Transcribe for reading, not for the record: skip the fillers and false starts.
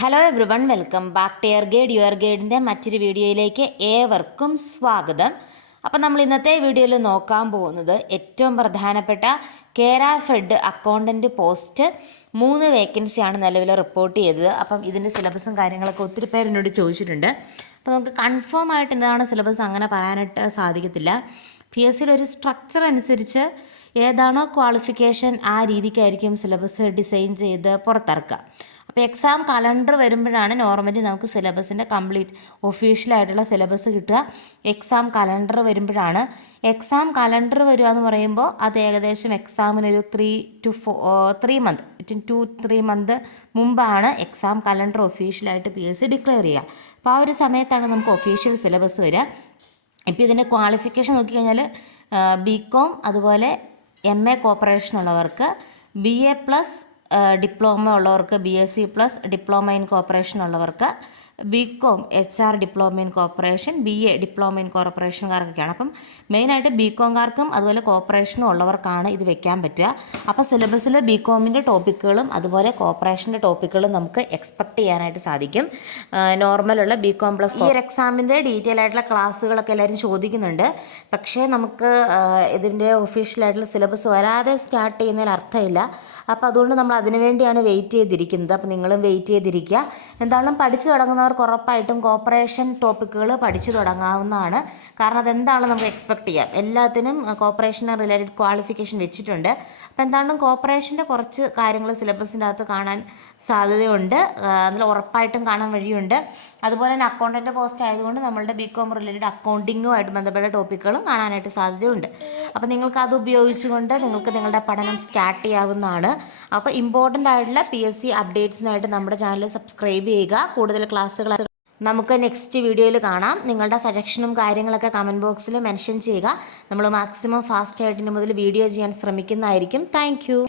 Hello everyone, welcome back to your ഗൈഡിൻ്റെ മറ്റൊരു വീഡിയോയിലേക്ക് ഏവർക്കും സ്വാഗതം. അപ്പം നമ്മൾ ഇന്നത്തെ വീഡിയോയിൽ നോക്കാൻ പോകുന്നത് ഏറ്റവും പ്രധാനപ്പെട്ട കേര ഫെഡ് അക്കൗണ്ടൻറ്റ് പോസ്റ്റ് 3 വേക്കൻസിയാണ് നിലവിൽ റിപ്പോർട്ട് ചെയ്തത്. അപ്പം ഇതിൻ്റെ സിലബസും കാര്യങ്ങളൊക്കെ ഒത്തിരി പേര് എന്നോട് ചോദിച്ചിട്ടുണ്ട്. അപ്പോൾ നമുക്ക് കൺഫേം ആയിട്ട് എന്താണ് സിലബസ് അങ്ങനെ പറയാനായിട്ട് സാധിക്കത്തില്ല. PSCയുടെ ഒരു സ്ട്രക്ചർ അനുസരിച്ച് ഏതാണോ ക്വാളിഫിക്കേഷൻ ആ രീതിക്കായിരിക്കും സിലബസ് ഡിസൈൻ ചെയ്ത് പുറത്തിറക്കുക. അപ്പോൾ എക്സാം കലണ്ടർ വരുമ്പോഴാണ് നോർമലി നമുക്ക് സിലബസിൻ്റെ കംപ്ലീറ്റ് ഒഫീഷ്യലായിട്ടുള്ള സിലബസ് കിട്ടുക. എക്സാം കലണ്ടർ വരുമ്പോഴാണ്. എക്സാം കലണ്ടർ വരിക എന്ന് പറയുമ്പോൾ അത് ഏകദേശം എക്സാമിനൊരു 3 മന്ത് 2 to 3 മന്ത് മുമ്പാണ് എക്സാം കലണ്ടർ ഒഫീഷ്യലായിട്ട് PSC ഡിക്ലെയർ ചെയ്യുക. അപ്പോൾ ആ ഒരു സമയത്താണ് നമുക്ക് ഒഫീഷ്യൽ സിലബസ് വരിക. ഇപ്പോൾ ഇതിൻ്റെ ക്വാളിഫിക്കേഷൻ നോക്കിക്കഴിഞ്ഞാൽ BCom അതുപോലെ MA കോപ്പറേഷൻ ഉള്ളവർക്ക്, BA പ്ലസ് ഡിപ്ലോമ ഉള്ളവർക്ക്, BSc plus diploma in cooperation ഉള്ളവർക്ക്, BCom HR diploma in cooperation, BA diploma in കോർപ്പറേഷൻകാർക്കൊക്കെയാണ്. അപ്പം മെയിനായിട്ട് BComകാർക്കും അതുപോലെ കോപ്പറേഷനും ഉള്ളവർക്കാണ് ഇത് വെക്കാൻ പറ്റുക. അപ്പോൾ സിലബസിൽ BComൻ്റെ ടോപ്പിക്കുകളും അതുപോലെ കോപ്പറേഷൻ്റെ ടോപ്പിക്കുകളും നമുക്ക് എക്സ്പെക്ട് ചെയ്യാനായിട്ട് സാധിക്കും. നോർമലുള്ള BCom പ്ലസ് ഈ ഒരു എക്സാമിൻ്റെ ഡീറ്റെയിൽ ആയിട്ടുള്ള ക്ലാസ്സുകളൊക്കെ എല്ലാവരും ചോദിക്കുന്നുണ്ട്. പക്ഷേ നമുക്ക് ഇതിൻ്റെ ഒഫീഷ്യലായിട്ടുള്ള സിലബസ് വരാതെ സ്റ്റാർട്ട് ചെയ്യുന്നതിൽ അർത്ഥമില്ല. അപ്പോൾ അതുകൊണ്ട് നമ്മൾ അതിനു വേണ്ടിയാണ് വെയിറ്റ് ചെയ്തിരിക്കുന്നത്. അപ്പോൾ നിങ്ങളും വെയിറ്റ് ചെയ്തിരിക്കുക. എന്തായാലും പഠിച്ചു തുടങ്ങുന്നവർക്ക് ഉറപ്പായിട്ടും കോപ്പറേഷൻ ടോപ്പിക്കുകൾ പഠിച്ചു തുടങ്ങാവുന്നതാണ്. കാരണം അതെന്താണ് നമുക്ക് എക്സ്പെക്ട് ചെയ്യാം. എല്ലാത്തിനും കോപ്പറേഷന് റിലേറ്റഡ് ക്വാളിഫിക്കേഷൻ വെച്ചിട്ടുണ്ട്. അപ്പോൾ എന്തായാലും കോപ്പറേഷൻ്റെ കുറച്ച് കാര്യങ്ങൾ സിലബസിൻ്റെ അകത്ത് കാണാൻ സാധ്യതയുണ്ട്. അതിൽ ഉറപ്പായിട്ടും കാണാൻ വഴിയുണ്ട്. അതുപോലെ തന്നെ അക്കൗണ്ടൻ്റ് പോസ്റ്റ് ആയതുകൊണ്ട് നമ്മളുടെ BCom റിലേറ്റഡ് അക്കൗണ്ടിങ്ങുമായിട്ട് ബന്ധപ്പെട്ട ടോപ്പിക്കുകളും കാണാനായിട്ട് സാധ്യതയുണ്ട്. അപ്പോൾ നിങ്ങൾക്ക് അത് ഉപയോഗിച്ചുകൊണ്ട് നിങ്ങൾക്ക് നിങ്ങളുടെ പഠനം സ്റ്റാർട്ട് ചെയ്യാവുന്നതാണ്. അപ്പോൾ ഇമ്പോർട്ടൻ്റ് ആയിട്ടുള്ള PSC അപ്ഡേറ്റ്സിനായിട്ട് നമ്മുടെ ചാനൽ സബ്സ്ക്രൈബ് ചെയ്യുക. കൂടുതൽ ക്ലാസ്സുകൾ നമുക്ക് നെക്സ്റ്റ് വീഡിയോയിൽ കാണാം. നിങ്ങളുടെ സജഷനും കാര്യങ്ങളൊക്കെ കമൻറ്റ് ബോക്സിൽ മെൻഷൻ ചെയ്യുക. നമ്മൾ മാക്സിമം ഫാസ്റ്റ് ആയിട്ട് ഇനി മുതൽ വീഡിയോ ചെയ്യാൻ ശ്രമിക്കുന്നതായിരിക്കും. Thank you.